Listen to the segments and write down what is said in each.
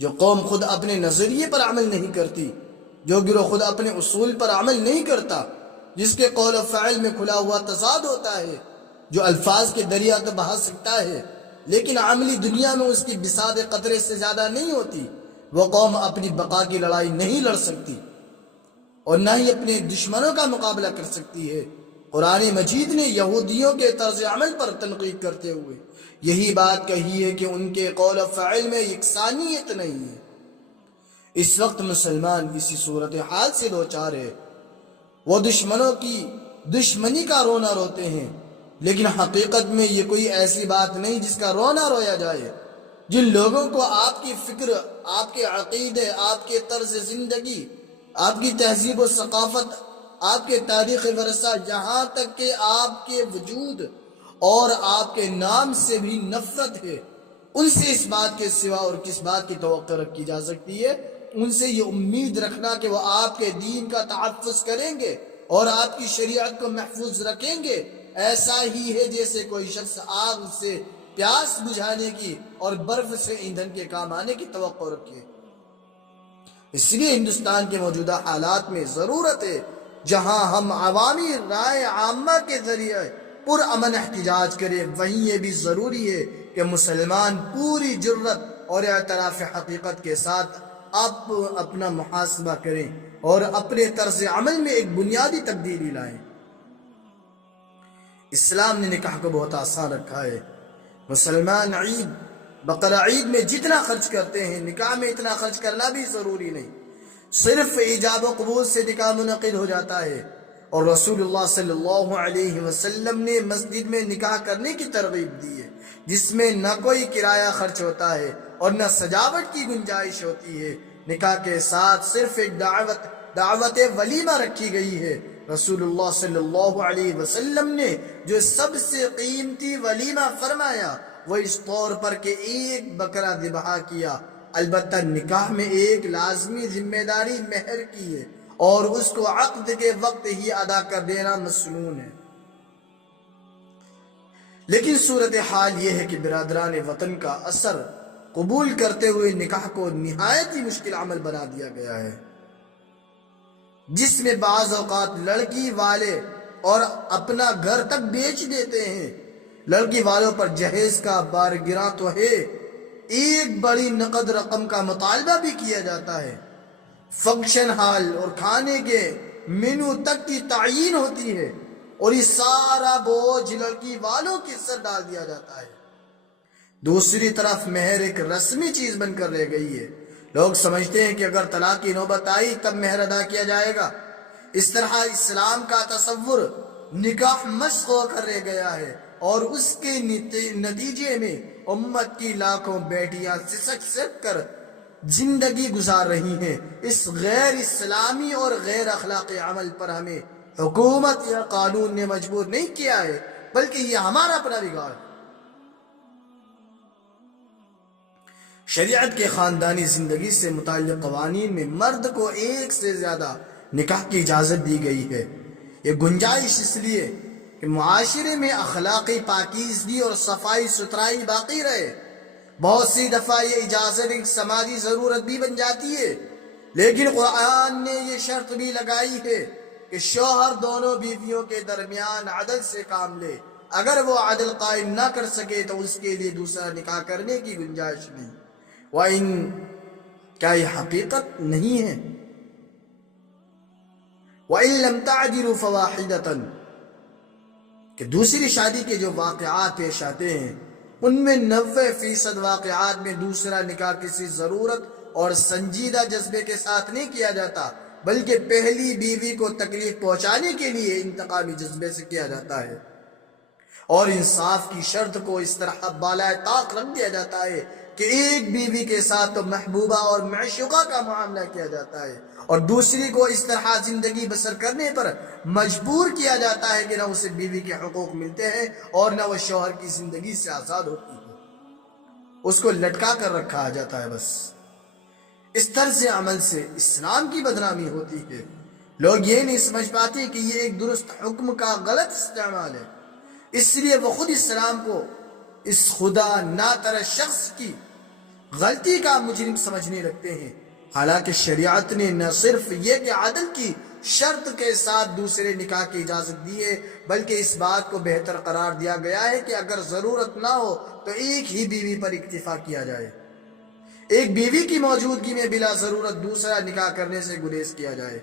جو قوم خود اپنے نظریے پر عمل نہیں کرتی، جو گروہ خود اپنے اصول پر عمل نہیں کرتا، جس کے قول و فعل میں کھلا ہوا تضاد ہوتا ہے، جو الفاظ کے دریا تو بہا سکتا ہے لیکن عملی دنیا میں اس کی بساط قطرے سے زیادہ نہیں ہوتی، وہ قوم اپنی بقا کی لڑائی نہیں لڑ سکتی اور نہ ہی اپنے دشمنوں کا مقابلہ کر سکتی ہے۔ قرآن مجید نے یہودیوں کے طرز عمل پر تنقید کرتے ہوئے یہی بات کہی ہے کہ ان کے قول و فعل میں یکسانیت نہیں ہے۔ اس وقت مسلمان اسی صورتحال سے دوچار ہے، وہ دشمنوں کی دشمنی کا رونا روتے ہیں، لیکن حقیقت میں یہ کوئی ایسی بات نہیں جس کا رونا رویا جائے۔ جن لوگوں کو آپ کی فکر، آپ کے عقیدے، آپ کے طرز زندگی، آپ کی تہذیب و ثقافت، آپ کے تاریخ ورثہ، یہاں تک کہ آپ کے وجود اور آپ کے نام سے بھی نفرت ہے، ان سے اس بات کے سوا اور کس بات کی توقع رکھی جا سکتی ہے؟ ان سے یہ امید رکھنا کہ وہ آپ کے دین کا تحفظ کریں گے اور آپ کی شریعت کو محفوظ رکھیں گے، ایسا ہی ہے جیسے کوئی شخص آگ سے پیاس بجھانے کی اور برف سے ایندھن کے کام آنے کی توقع رکھے۔ اس لیے ہندوستان کے موجودہ حالات میں ضرورت ہے جہاں ہم عوامی رائے عامہ کے ذریعے پرامن احتجاج کریں، وہیں یہ بھی ضروری ہے کہ مسلمان پوری جرت اور اعتراف حقیقت کے ساتھ اپنا محاسبہ کریں اور اپنے طرز عمل میں ایک بنیادی تبدیلی لائیں۔ اسلام نے نکاح کو بہت آسان رکھا ہے۔ مسلمان عید، بقرہ عید میں جتنا خرچ کرتے ہیں، نکاح میں اتنا خرچ کرنا بھی ضروری نہیں، صرف ایجاب و قبول سے نکاح منعقد ہو جاتا ہے۔ اور رسول اللہ صلی اللہ علیہ وسلم نے مسجد میں نکاح کرنے کی ترغیب دی ہے، جس میں نہ کوئی کرایہ خرچ ہوتا ہے اور نہ سجاوٹ کی گنجائش ہوتی ہے۔ نکاح کے ساتھ صرف ایک دعوت ولیمہ رکھی گئی ہے۔ رسول اللہ صلی اللہ علیہ وسلم نے جو سب سے قیمتی ولیمہ فرمایا وہ اس طور پر کہ ایک بکرا ذبح کیا، البتہ نکاح میں ایک لازمی ذمہ داری مہر کی ہے اور اس کو عقد کے وقت ہی ادا کر دینا مسنون ہے۔ لیکن صورتحال یہ ہے کہ برادران وطن کا اثر قبول کرتے ہوئے نکاح کو نہایت ہی مشکل عمل بنا دیا گیا ہے، جس میں بعض اوقات لڑکی والے اور اپنا گھر تک بیچ دیتے ہیں۔ لڑکی والوں پر جہیز کا بار گراں تو ہے، ایک بڑی نقد رقم کا مطالبہ بھی کیا جاتا ہے، فنکشن ہال اور کھانے کے مینو تک کی تعیین ہوتی ہے اور یہ سارا بوجھ لڑکی والوں کے سر ڈال دیا جاتا ہے۔ دوسری طرف مہر ایک رسمی چیز بن کر رہ گئی ہے۔ لوگ سمجھتے ہیں کہ اگر طلاق کی نوبت آئی تب مہر ادا کیا جائے گا۔ اس طرح اسلام کا تصور نکاح مسخ ہو کر رہ گیا ہے اور اس کے نتیجے میں امت کی لاکھوں بیٹیاں سسک سک کر زندگی گزار رہی ہیں۔ اس غیر اسلامی اور غیر اخلاقی عمل پر ہمیں حکومت یا قانون نے مجبور نہیں کیا ہے، بلکہ یہ ہمارا اپنا بگاڑ ہے۔ شریعت کے خاندانی زندگی سے متعلق قوانین میں مرد کو ایک سے زیادہ نکاح کی اجازت دی گئی ہے۔ یہ گنجائش اس لیے کہ معاشرے میں اخلاقی پاکیزگی اور صفائی ستھرائی باقی رہے۔ بہت سی دفعہ یہ اجازت ایک سماجی ضرورت بھی بن جاتی ہے، لیکن قرآن نے یہ شرط بھی لگائی ہے کہ شوہر دونوں بیویوں کے درمیان عدل سے کام لے۔ اگر وہ عدل قائم نہ کر سکے تو اس کے لیے دوسرا نکاح کرنے کی گنجائش نہیں۔ کیا یہ حقیقت نہیں ہے؟ وَإِن لَمْ تَعْدِلُوا فَوَاحِدَةً کہ دوسری شادی کے جو واقعات پیش آتے ہیں ان میں 90% واقعات میں دوسرا نکاح کسی ضرورت اور سنجیدہ جذبے کے ساتھ نہیں کیا جاتا، بلکہ پہلی بیوی کو تکلیف پہنچانے کے لیے انتقامی جذبے سے کیا جاتا ہے، اور انصاف کی شرط کو اس طرح بالائے طاق رکھ دیا جاتا ہے کہ ایک بیوی کے ساتھ تو محبوبہ اور معشوقہ کا معاملہ کیا جاتا ہے اور دوسری کو اس طرح زندگی بسر کرنے پر مجبور کیا جاتا ہے کہ نہ اسے بیوی کے حقوق ملتے ہیں اور نہ وہ شوہر کی زندگی سے آزاد ہوتی ہے، اس کو لٹکا کر رکھا جاتا ہے۔ بس اس طرز عمل سے اسلام کی بدنامی ہوتی ہے۔ لوگ یہ نہیں سمجھ پاتے کہ یہ ایک درست حکم کا غلط استعمال ہے، اس لیے وہ خود اسلام کو اس خدا ناتر شخص کی غلطی کا مجرم سمجھنے لگتے ہیں، حالانکہ شریعت نے نہ صرف یہ کہ عدل کی شرط کے ساتھ دوسرے نکاح کی اجازت دی ہے، بلکہ اس بات کو بہتر قرار دیا گیا ہے کہ اگر ضرورت نہ ہو تو ایک ہی بیوی پر اکتفا کیا جائے، ایک بیوی کی موجودگی میں بلا ضرورت دوسرا نکاح کرنے سے گریز کیا جائے۔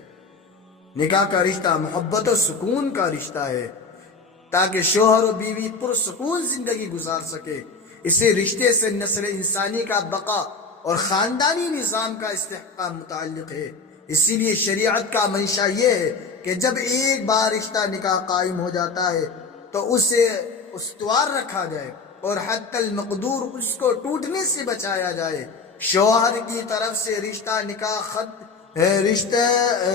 نکاح کا رشتہ محبت و سکون کا رشتہ ہے تاکہ شوہر و بیوی پرسکون زندگی گزار سکے۔ اسی رشتے سے نسل انسانی کا بقا اور خاندانی نظام کا استحکام متعلق ہے۔ اسی لیے شریعت کا منشا یہ ہے کہ جب ایک بار رشتہ نکاح قائم ہو جاتا ہے تو اسے استوار رکھا جائے اور حتی المقدور اس کو ٹوٹنے سے بچایا جائے۔ شوہر کی طرف سے رشتہ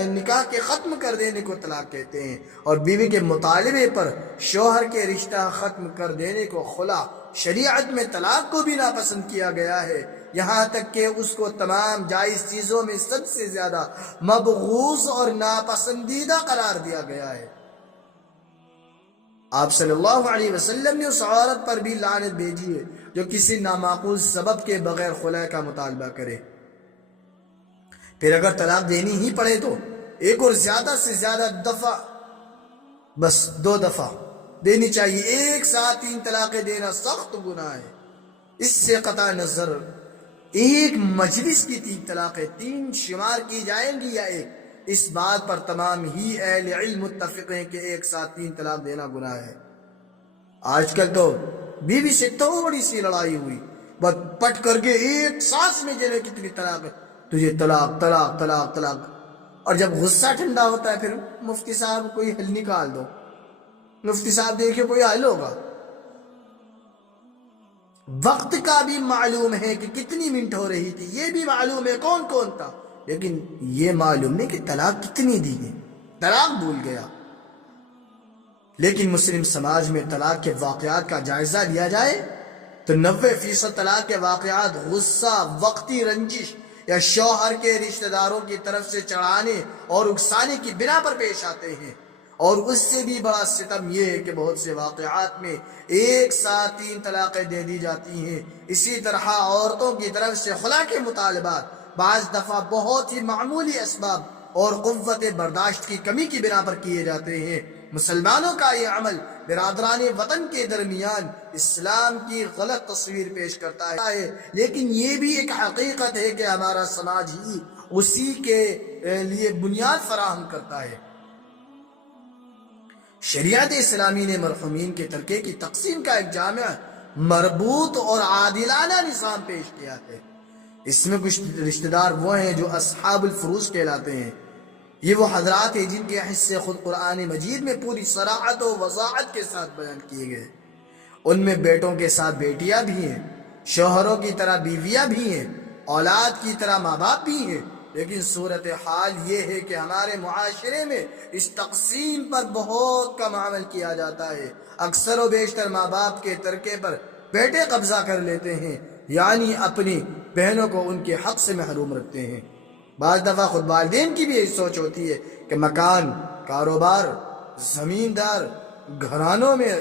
نکاح کے ختم کر دینے کو طلاق کہتے ہیں، اور بیوی کے مطالبے پر شوہر کے رشتہ ختم کر دینے کو خلا۔ شریعت میں طلاق کو بھی ناپسند کیا گیا ہے، یہاں تک کہ اس کو تمام جائز چیزوں میں سب سے زیادہ مبغوض اور ناپسندیدہ قرار دیا گیا ہے۔ آپ صلی اللہ علیہ وسلم نے اس عورت پر بھی لعنت بھیجی ہے جو کسی نامعقول سبب کے بغیر خلع کا مطالبہ کرے۔ پھر اگر طلاق دینی ہی پڑے تو ایک اور زیادہ سے زیادہ دفعہ، بس 2 دفعہ دینی چاہیے۔ ایک ساتھ 3 طلاقیں دینا سخت گناہ ہے۔ اس سے قطع نظر ایک مجلس کی 3 طلاقیں 3 شمار کی جائیں گی یا ایک، اس بات پر تمام ہی اہل علم متفق ہیں کہ ایک ساتھ 3 طلاق دینا گناہ ہے۔ آج کل تو بیوی سے تھوڑی سی لڑائی ہوئی، بس پٹ کر کے ایک سانس میں جنے کتنی طلاق ہے، تجھے طلاق طلاق طلاق طلاق۔ اور جب غصہ ٹھنڈا ہوتا ہے پھر مفتی صاحب کوئی حل نکال دو، مفتی صاحب دیکھیں کوئی حل ہوگا۔ وقت کا بھی معلوم ہے کہ کتنی منٹ ہو رہی تھی، یہ بھی معلوم ہے کون کون تھا، لیکن یہ معلوم نہیں کہ طلاق کتنی دی ہے، طلاق بھول گیا۔ لیکن مسلم سماج میں طلاق کے واقعات کا جائزہ لیا جائے تو 90% طلاق کے واقعات غصہ، وقتی رنجش یا شوہر کے رشتہ داروں کی طرف سے چڑھانے اور اکسانے کی بنا پر پیش آتے ہیں، اور اس سے بھی بڑا ستم یہ ہے کہ بہت سے واقعات میں ایک ساتھ 3 طلاقیں دے دی جاتی ہیں۔ اسی طرح عورتوں کی طرف سے خلا کے مطالبات بعض دفعہ بہت ہی معمولی اسباب اور قوت برداشت کی کمی کی بنا پر کیے جاتے ہیں۔ مسلمانوں کا یہ عمل برادران وطن کے درمیان اسلام کی غلط تصویر پیش کرتا ہے، لیکن یہ بھی ایک حقیقت ہے کہ ہمارا سماج ہی اسی کے لیے بنیاد فراہم کرتا ہے۔ شریعت اسلامی نے مرحومین کے ترکے کی تقسیم کا ایک جامع، مربوط اور عادلانہ نظام پیش کیا ہے۔ اس میں کچھ رشتہ دار وہ ہیں جو اصحاب الفروض کہلاتے ہیں۔ یہ وہ حضرات ہیں جن کے حصے خود قرآن مجید میں پوری صراحت و وضاحت کے ساتھ بیان کیے گئے۔ ان میں بیٹوں کے ساتھ بیٹیاں بھی ہیں، شوہروں کی طرح بیویاں بھی ہیں، اولاد کی طرح ماں باپ بھی ہیں، لیکن صورتحال یہ ہے کہ ہمارے معاشرے میں اس تقسیم پر بہت کم عمل کیا جاتا ہے۔ اکثر و بیشتر ماں باپ کے ترکے پر بیٹے قبضہ کر لیتے ہیں، یعنی اپنی بہنوں کو ان کے حق سے محروم رکھتے ہیں۔ بعض دفعہ خود والدین کی بھی یہی سوچ ہوتی ہے کہ مکان، کاروبار، زمیندار گھرانوں میں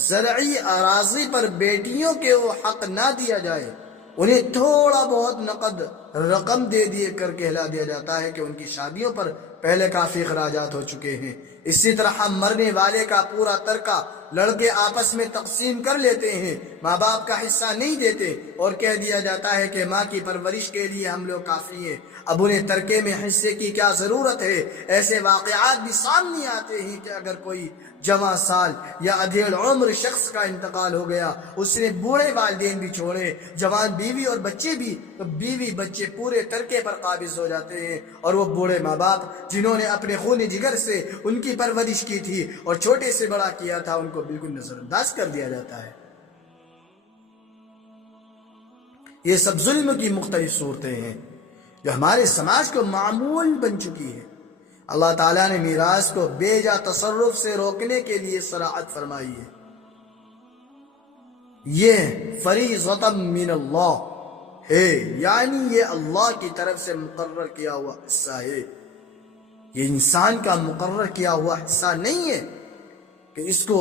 زرعی اراضی پر بیٹیوں کے وہ حق نہ دیا جائے، انہیں تھوڑا بہت نقد رقم دے دیے کر کہلا دیا جاتا ہے کہ ان کی شادیوں پر پہلے کافی اخراجات ہو چکے ہیں۔ اسی طرح مرنے والے کا پورا ترکہ لڑکے آپس میں تقسیم کر لیتے ہیں، ماں باپ کا حصہ نہیں دیتے اور کہہ دیا جاتا ہے کہ ماں کی پرورش کے لیے ہم لوگ کافی ہیں، اب انہیں ترکے میں حصے کی کیا ضرورت ہے۔ ایسے واقعات بھی سامنے آتے ہیں کہ اگر کوئی جوان سال یا ادھیڑ عمر شخص کا انتقال ہو گیا، اس نے بوڑھے والدین بھی چھوڑے، جوان بیوی اور بچے بھی، تو بیوی بچے پورے ترکے پر قابض ہو جاتے ہیں، اور وہ بوڑھے ماں باپ جنہوں نے اپنے خون جگر سے ان کی پرورش کی تھی اور چھوٹے سے بڑا کیا تھا، ان کو بالکل نظر انداز کر دیا جاتا ہے۔ یہ سب ظلم کی مختلف صورتیں ہیں جو ہمارے سماج کو معمول بن چکی ہے۔ اللہ تعالیٰ نے میراث کو بے جا تصرف سے روکنے کے لیے صراحت فرمائی ہے۔ یہ فریضۃ من اللہ ہے، یعنی یہ اللہ کی طرف سے مقرر کیا ہوا حصہ ہے، یہ انسان کا مقرر کیا ہوا حصہ نہیں ہے کہ اس کو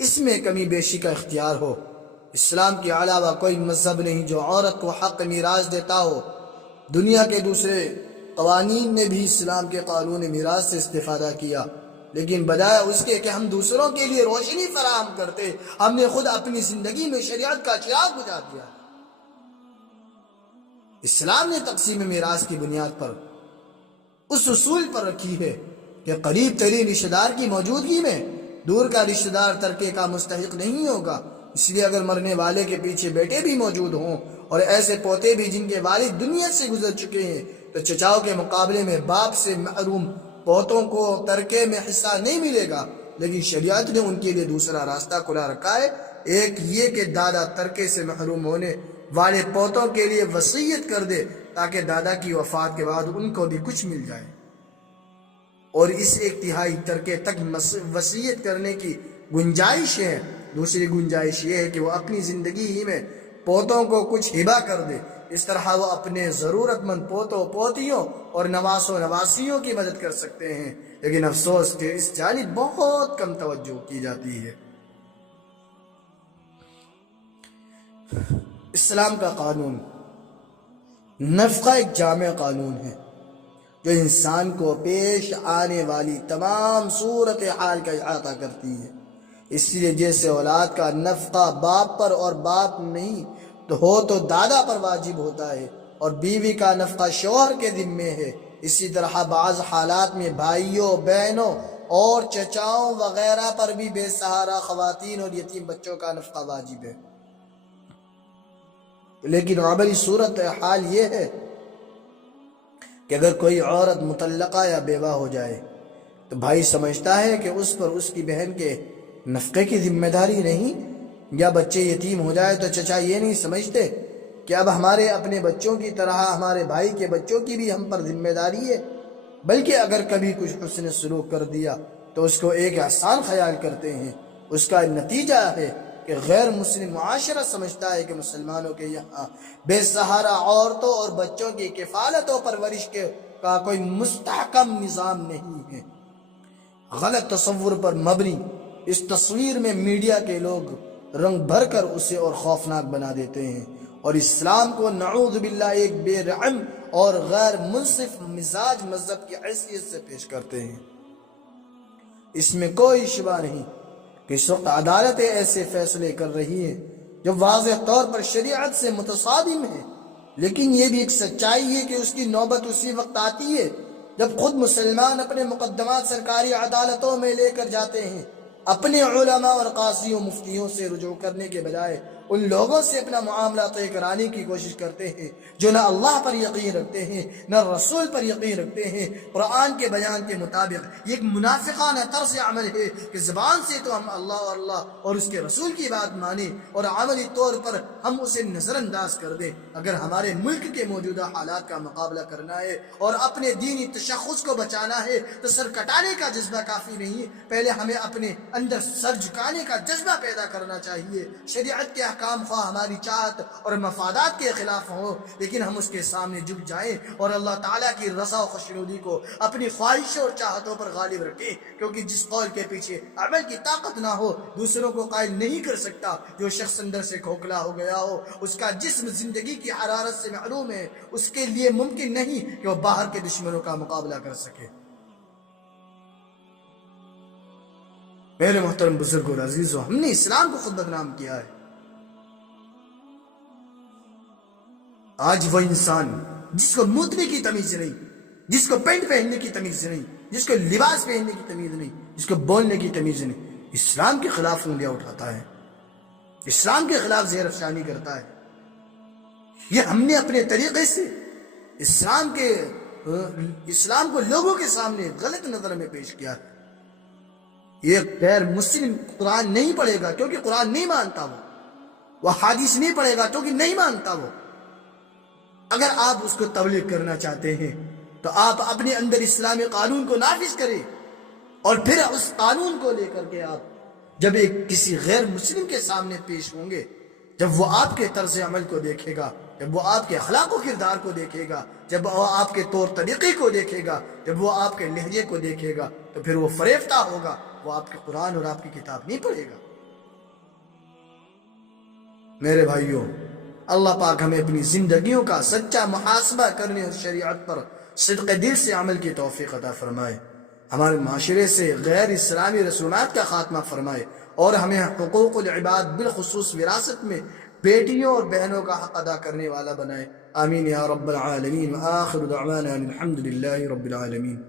اس میں کمی بیشی کا اختیار ہو۔ اسلام کے علاوہ کوئی مذہب نہیں جو عورت کو حق میراث دیتا ہو۔ دنیا کے دوسرے قوانین نے بھی اسلام کے قانون میراث سے استفادہ کیا، لیکن بجائے اس کے کہ ہم دوسروں کے لیے روشنی فراہم کرتے، ہم نے خود اپنی زندگی میں شریعت کا چراغ بجھا دیا۔ اسلام نے تقسیم میراث کی بنیاد پر اس اصول پر رکھی ہے کہ قریب ترین رشتہ دار کی موجودگی میں دور کا رشتہ دار ترکے کا مستحق نہیں ہوگا۔ اس لیے اگر مرنے والے کے پیچھے بیٹے بھی موجود ہوں اور ایسے پوتے بھی جن کے والد دنیا سے گزر چکے ہیں، تو چچاؤں کے مقابلے میں باپ سے محروم پوتوں کو ترکے میں حصہ نہیں ملے گا۔ لیکن شریعت نے ان کے لیے دوسرا راستہ کھلا رکھا ہے، ایک یہ کہ دادا ترکے سے محروم ہونے والے پوتوں کے لیے وصیت کر دے تاکہ دادا کی وفات کے بعد ان کو بھی کچھ مل جائے، اور اس ایک تہائی ترکے تک وصیت کرنے کی گنجائش ہے۔ دوسری گنجائش یہ ہے کہ وہ اپنی زندگی ہی میں پوتوں کو کچھ ہبہ کر دے، اس طرح وہ اپنے ضرورت مند پوتوں پوتیوں اور نواس و نواسیوں کی مدد کر سکتے ہیں۔ لیکن افسوس کہ اس جانب بہت کم توجہ کی جاتی ہے۔ اسلام کا قانون نفقہ ایک جامع قانون ہے جو انسان کو پیش آنے والی تمام صورتحال کا احاطہ کرتی ہے۔ اس لیے جیسے اولاد کا نفقہ باپ پر اور باپ نہیں تو دادا پر واجب ہوتا ہے، اور بیوی کا نفقہ شوہر کے ذمے ہے، اسی طرح بعض حالات میں بھائیوں، بہنوں اور چچاؤں وغیرہ پر بھی بے سہارا خواتین اور یتیم بچوں کا نفقہ واجب ہے۔ لیکن عملی صورت حال یہ ہے کہ اگر کوئی عورت مطلقہ یا بیوہ ہو جائے تو بھائی سمجھتا ہے کہ اس پر اس کی بہن کے نفقے کی ذمہ داری نہیں، یا بچے یتیم ہو جائے تو چچا یہ نہیں سمجھتے کہ اب ہمارے اپنے بچوں کی طرح ہمارے بھائی کے بچوں کی بھی ہم پر ذمہ داری ہے، بلکہ اگر کبھی کچھ حسن سلوک کر دیا تو اس کو ایک احسان خیال کرتے ہیں۔ اس کا نتیجہ ہے کہ غیر مسلم معاشرہ سمجھتا ہے کہ مسلمانوں کے یہاں بے سہارا عورتوں اور بچوں کی کفالت و پرورش کا کوئی مستحکم نظام نہیں ہے۔ غلط تصور پر مبنی اس تصویر میں میڈیا کے لوگ رنگ بھر کر اسے اور خوفناک بنا دیتے ہیں، اور اسلام کو نعوذ باللہ ایک بے رحم اور غیر منصف مزاج مذہب کی حیثیت سے پیش کرتے ہیں۔ اس میں کوئی شبہ نہیں کہ اس وقت عدالتیں ایسے فیصلے کر رہی ہیں جو واضح طور پر شریعت سے متصادم ہیں، لیکن یہ بھی ایک سچائی ہے کہ اس کی نوبت اسی وقت آتی ہے جب خود مسلمان اپنے مقدمات سرکاری عدالتوں میں لے کر جاتے ہیں، اپنے علماء اور قاضیوں مفتیوں سے رجوع کرنے کے بجائے ان لوگوں سے اپنا معاملہ طے کرانے کی کوشش کرتے ہیں جو نہ اللہ پر یقین رکھتے ہیں نہ رسول پر یقین رکھتے ہیں۔ قرآن کے بیان کے مطابق یہ ایک منافقانہ طرز عمل ہے کہ زبان سے تو ہم اللہ اور اس کے رسول کی بات مانیں اور عملی طور پر ہم اسے نظر انداز کر دیں۔ اگر ہمارے ملک کے موجودہ حالات کا مقابلہ کرنا ہے اور اپنے دینی تشخص کو بچانا ہے تو سر کٹانے کا جذبہ کافی نہیں، پہلے ہمیں اپنے اندر سر جھکانے کا جذبہ پیدا کرنا چاہیے۔ شریعت کے احکام خواہ ہماری چاہت اور مفادات کے خلاف ہوں، لیکن ہم اس کے سامنے جھک جائیں اور اللہ تعالیٰ کی رضا و خوشنودی کو اپنی خواہشوں اور چاہتوں پر غالب رکھیں، کیونکہ جس قول کے پیچھے عمل کی طاقت نہ ہو دوسروں کو قائل نہیں کر سکتا۔ جو شخص اندر سے کھوکھلا ہو گیا ہو، اس کا جسم زندگی کی حرارت سے محروم ہے، اس کے لیے ممکن نہیں کہ وہ باہر کے دشمنوں کا مقابلہ کر سکے۔ میرے محترم بزرگوں اور عزیزوں، ہم نے اسلام کو خود بدنام کیا ہے۔ آج وہ انسان جس کو موتنے کی تمیز نہیں، جس کو پینٹ پہننے کی تمیز نہیں، جس کو لباس پہننے کی تمیز نہیں، جس کو بولنے کی تمیز نہیں، اسلام کے خلاف انگلیاں اٹھاتا ہے، اسلام کے خلاف زیر افشانی کرتا ہے۔ یہ ہم نے اپنے طریقے سے اسلام کو لوگوں کے سامنے غلط نظر میں پیش کیا ہے۔ یہ غیر مسلم قرآن نہیں پڑھے گا کیونکہ قرآن نہیں مانتا، وہ حدیث نہیں پڑھے گا کیونکہ نہیں مانتا وہ۔ اگر آپ اس کو تبلیغ کرنا چاہتے ہیں تو آپ اپنے اندر اسلامی قانون کو نافذ کریں، اور پھر اس قانون کو لے کر کے آپ جب ایک کسی غیر مسلم کے سامنے پیش ہوں گے، جب وہ آپ کے طرز عمل کو دیکھے گا، جب وہ آپ کے اخلاق و کردار کو دیکھے گا، جب وہ آپ کے طور طریقے کو دیکھے گا، جب وہ آپ کے لہجے کو دیکھے گا، تو پھر وہ فریفتہ ہوگا، وہ آپ کے قرآن اور آپ کی کتاب نہیں پڑھے گا۔ میرے بھائیوں، اللہ پاک ہمیں اپنی زندگیوں کا سچا محاسبہ کرنے اور شریعت پر صدق دل سے عمل کی توفیق عطا فرمائے، ہمارے معاشرے سے غیر اسلامی رسومات کا خاتمہ فرمائے، اور ہمیں حقوق العباد بالخصوص وراثت میں بیٹیوں اور بہنوں کا حق ادا کرنے والا بنائے۔ آمین یا رب العالمین، وآخر دعوانا الحمد للہ رب العالمین۔